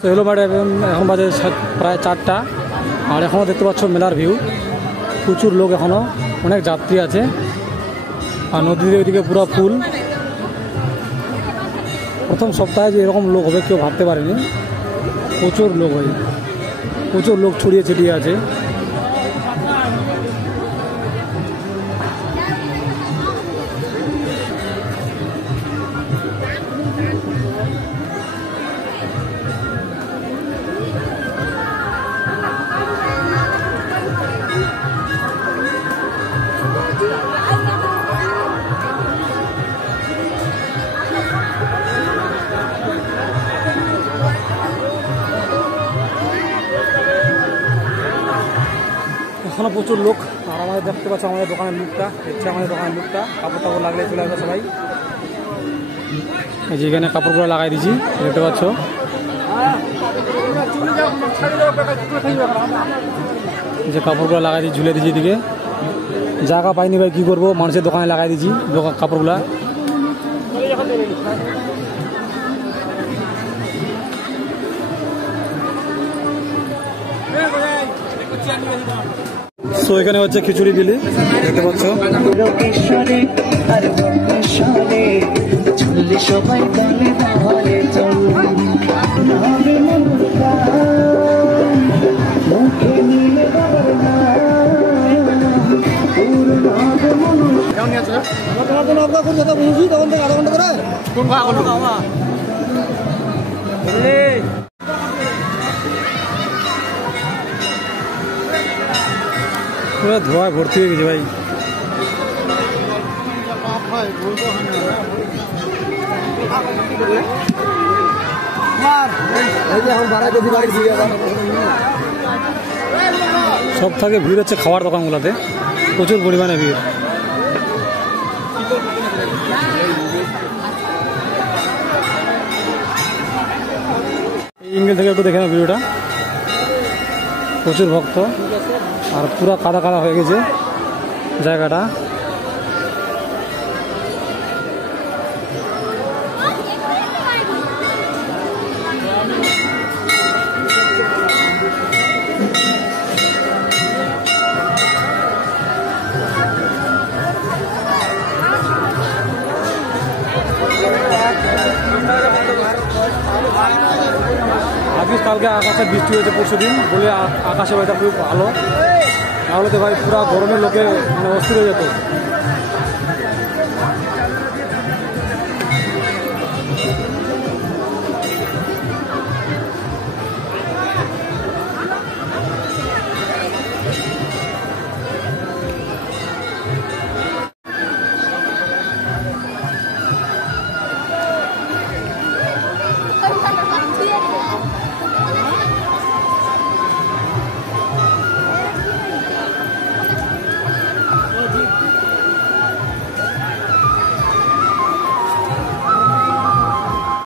তো হলো ম্যাডাম, এখন বাজে প্রায় 4টা, আর এখনও দেখতে পাচ্ছ মেলার ভিউ। প্রচুর লোক, এখনও অনেক যাত্রী আছে, আর নদীর ওইদিকে পুরো ফুল। প্রথম সপ্তাহে যে এরকম লোক হবে কেউ ভাবতে পারেনি। প্রচুর লোক হয়, প্রচুর লোক ছড়িয়ে ছিটিয়ে আছে। এখনো প্রচুর লোক। আর আমাদের দেখতে পাচ্ছ আমাদের দোকানের লুকটা, দেখছে আমাদের দোকানের লুকটা। কাপড় টাপড় লাগলে চলে আসবে সবাই। এই যে এখানে কাপড়গুলো লাগাই দিচ্ছি, দেখতে পাচ্ছ। যে কাপড়গুলো লাগাই দিচ্ছি, ঝুলে দিচ্ছি এদিকে। জায়গা পাইনি ভাই, কী করবো, মানুষের দোকানে লাগাই দিচ্ছি কাপড়গুলা। তো এখানে হচ্ছে খিচুড়ি বিলি, দেখতে পাচ্ছ। পুরো ধোঁয়ায় ভর্তি হয়ে গেছে ভাই। সব থেকে ভিড় হচ্ছে খাওয়ার দোকানগুলোতে, প্রচুর পরিমাণে ভিড়। এই এঙ্গেল থেকে একটু দেখে নাও ভিডিওটা। প্রচুর ভক্ত, আর পুরো কাদা কাদা হয়ে গেছে জায়গাটা। আজকে কালকে আকাশে বৃষ্টি হয়েছে, পরশু দিন বলে আকাশে ওয়েদার খুব ভালো। তাহলে তো ভাই পুরা গরমের লোকে মানে অস্থির হয়ে যেত।